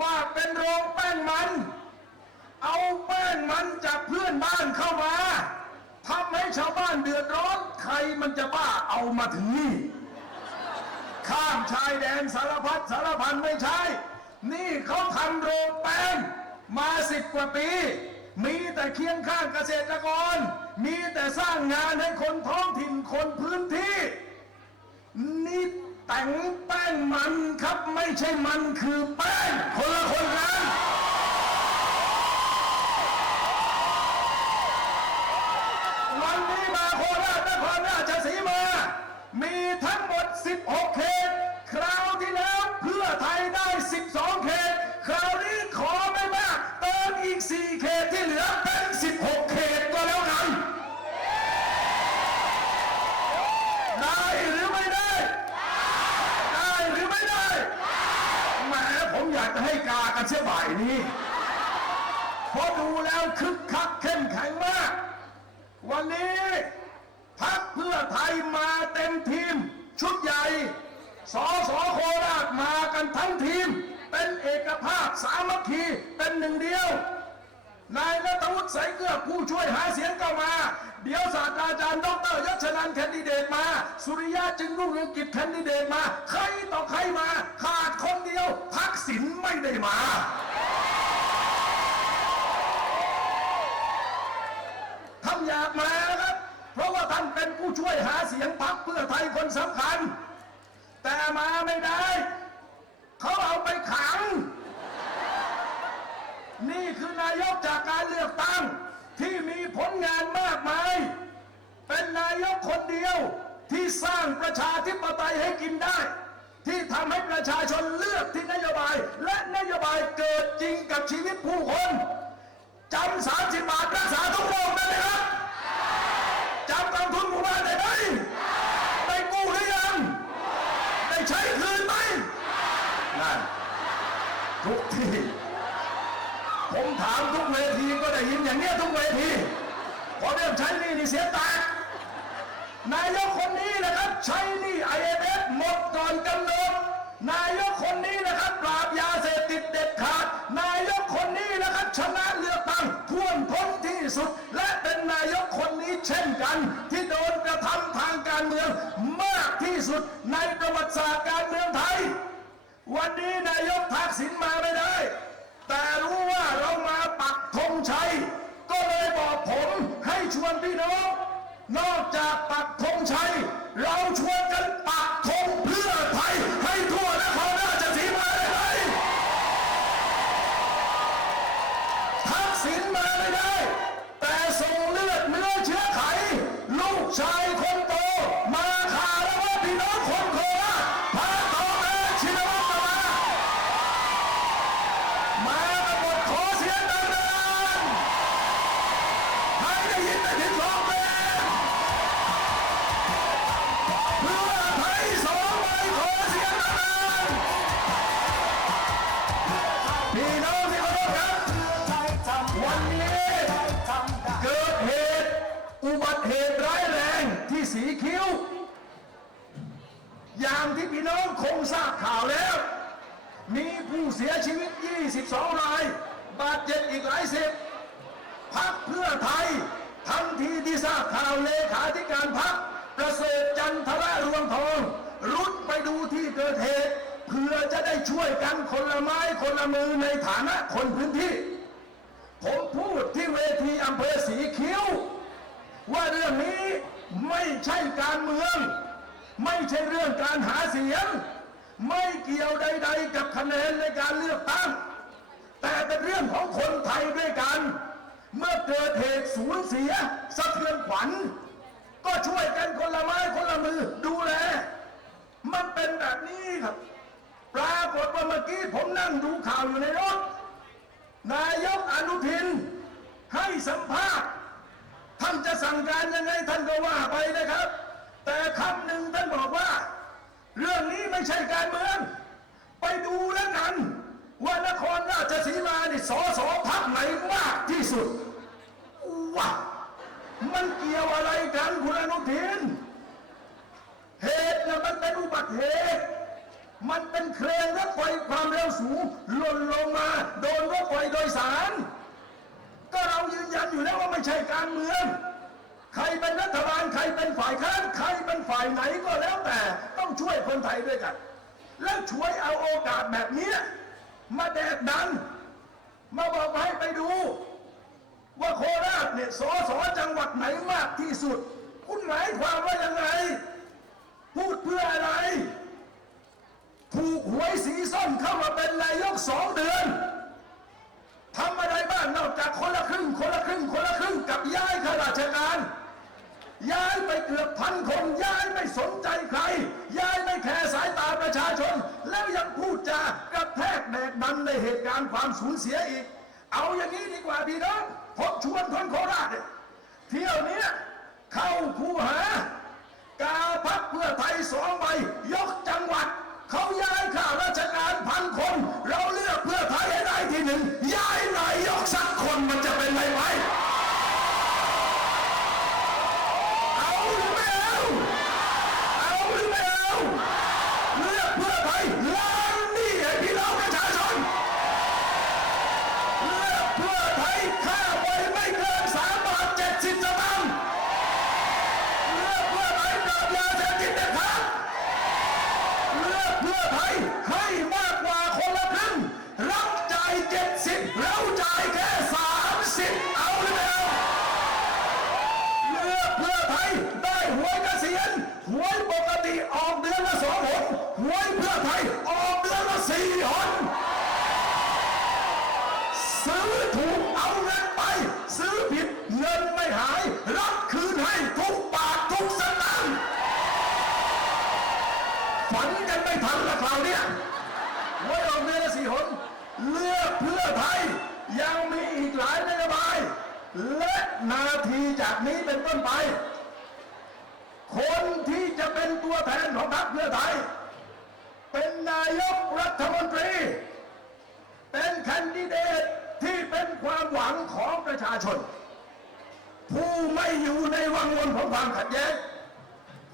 ว่าเป็นโรงแป้งมัน เอาแป้งมันจากเพื่อนบ้านเข้ามาทำให้ชาวบ้านเดือดร้อน ใครมันจะบ้าเอามาถึงนี่ ข้ามชายแดนสารพัดสารพันไม่ใช่ นี่เขาทำโรงแป้งมาสิบกว่าปี มีแต่เคียงข้างเกษตรกร มีแต่สร้างงานให้คนท้องถิ่นคนพื้นที่นี่ แต่งแป้งมันครับไม่ใช่มันคือแป้งคนละคนกันวันนี้มาโคราชนครราชสีมา มีทั้งหมด 16 เขต คราวที่แล้วเพื่อไทยได้ 12 เขต ดูแล้วคึกคักเข้มแข็งมาก วันนี้พักเพื่อไทยมาเต็มทีม ชุดใหญ่สอสอโคราชมากันทั้งทีม เป็นเอกภาพสามัคคีเป็นหนึ่งเดียวนายนัทวุฒิใสายเกลือผู้ช่วยหาเสียงก็มา เดี๋ยวศาสตราจารย์ดรยศนันแคนดิเดตมา สุริยะจึงรุ่งเรืองกิจแคนดิเดตมา ใครต่อใครมา ขาดคนเดียว ทักษิณไม่ได้มา อยากมาครับ เพราะว่าท่านเป็นผู้ช่วยหาเสียงพรรคเพื่อไทยคนสำคัญ แต่มาไม่ได้ เขาเอาไปขัง นี่คือนายกจากการเลือกตั้งที่มีผลงานมากมาย เป็นนายกคนเดียวที่สร้างประชาธิปไตยให้กินได้ ที่ทำให้ประชาชนเลือกที่นโยบาย และนโยบายเกิดจริงกับชีวิตผู้คน จำสามสิบบาทรักษาทุกโรคได้ไหมครับจำกองทุนหมู่บ้านได้ไหมได้กู้หรือยัง ได้ใช้คืนไหมนั่นทุกที่ ผมถามทุกเวทีก็ได้ยินอย่างเนี้ยทุกเวทีพอเริ่มใช้นี่นี่เสียตานายกคนนี้นะครับ ใช้นี่ IMF หมดก่อนกำหนดนายกคนนี้นะครับ ปราบยาเสพติดเด็ด เมืองมากที่สุดในประวัติศาสตร์การเมืองไทย วันนี้นายกทักษิณมาไม่ได้ แต่รู้ว่าเรามาปักธงชัย ก็เลยบอกผมให้ชวนพี่น้อง นอกจากปักธงชัย เราชวน อย่างที่พี่น้องคงทราบข่าวแล้ว มีผู้เสียชีวิต 22 ราย บาดเจ็บอีกหลายสิบพักเพื่อไทย ทันทีที่ทราบข่าวเลขาธิการพักประเสริฐจันทระรวงทอง รุดไปดูที่เกิดเหตุเพื่อจะได้ช่วยกันคนละไม้คนละมือในฐานะคนพื้นที่ ผมพูดที่เวทีอำเภอสีคิ้ว ว่าเรื่องนี้ไม่ใช่การเมือง ไม่ใช่เรื่องการหาเสียง ไม่เกี่ยวใด ๆ กับคะแนนในการเลือกตั้ง แต่เป็นเรื่องของคนไทยด้วยกัน เมื่อเกิดเหตุสูญเสียสะเทือนขวัญ ก็ช่วยกันคนละไม้คนละมือดูแล มันเป็นแบบนี้ครับ ปรากฏว่าเมื่อกี้ผมนั่งดูข่าวอยู่ในรถนายกอนุทิน ให้สัมภาษณ์ท่านจะสั่งการยังไงท่านก็ว่าไปนะครับ แต่คำหนึ่งท่านบอกว่า เรื่องนี้ไม่ใช่การเมือง ไปดูแล้วกัน ว่านครราชสีมานี่สอสอพักไหนมากที่สุดว้ามันเกี่ยวอะไรกันคุณอนุทิน เหตุนะมันเป็นอุบัติเหตุ มันเป็นเครนรถไฟความเร็วสูงหล่นลงมา โดนรถไฟโดยสาร ก็เรายืนยันอยู่แล้วว่าไม่ใช่การเมือง ใครเป็นรัฐบาลใครเป็นฝ่ายค้านใครเป็นฝ่ายไหนก็แล้วแต่ต้องช่วยคนไทยด้วยกัน แล้วช่วยเอาโอกาสแบบนี้มาแดกดัน มาบอกให้ไปดู ว่าโคราชเนี่ยสอสอจังหวัดไหนมากที่สุด คุณหมายความว่ายังไง เหตุการณ์ความสูญเสียอีก เอาอย่างนี้ดีกว่าพี่น้องผมชวนคนโคราชเนี่ยเที่ยวเนี้ยเข้าคูหากาพักเพื่อไทยสองใบยกจังหวัด เขาย้ายข้าราชการพันคน ไทยค่าไฟไม่เกินสามบาทเจ็ดสิบสตางค์เลือกเพื่อไทยปราบยาเสพติดเด็ดขาดเลือกเพื่อไทยให้มากกว่าคนละครึ่งรับจ่ายเจ็ดสิบเราจ่ายแค่สามสิบเอาเอา เนี้ยไว้ออกเดือนละสี่หนเลือกเพื่อไทย ยังมีอีกหลายนโยบาย และนาทีจากนี้เป็นต้นไป คนที่จะเป็นตัวแทนของพรรคเพื่อไทย เป็นนายกรัฐมนตรี เป็นแคนดิเดตที่เป็นความหวังของประชาชน ผู้ไม่อยู่ในวังวนของความขัดแย้ง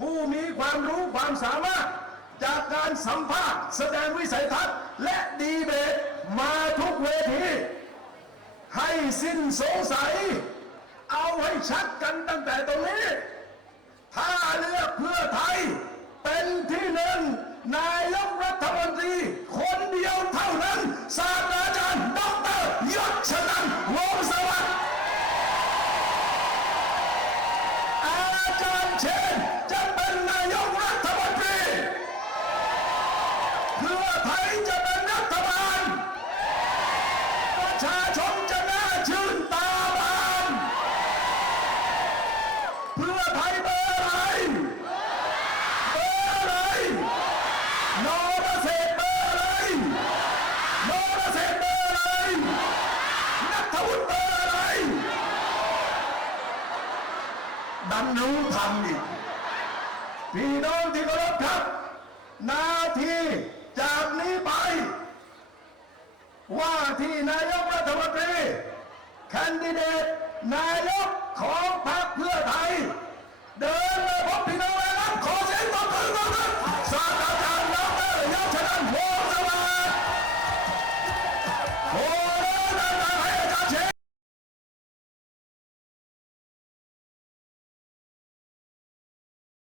ผู้มีความรู้ความสามารถ จากการสัมภาษณ์แสดงวิสัยทัศน์ และดีเบตมาทุกเวที ให้สิ้นสงสัย เอาให้ชัดกันตั้งแต่ตรงนี้ ถ้าเลือกเพื่อไทย เป็นที่หนึ่งนายกรัฐมนตรี คนเดียว ชาชนจะน่าชื่นตาบานเพื่อไทยเบอร์อะไรเบอร์อะไรนอระเศรษเบอร์อะไรนอระเศรษเบอร์อะไรนักทวุฒิเบอร์อะไรดันรู้ทันอีกพี่น้องที่เคารพครับ นาทีจากนี้ไป ว่าที่นายกรัฐมนตรีแคนดิเดตนายกของพรรคเพื่อไ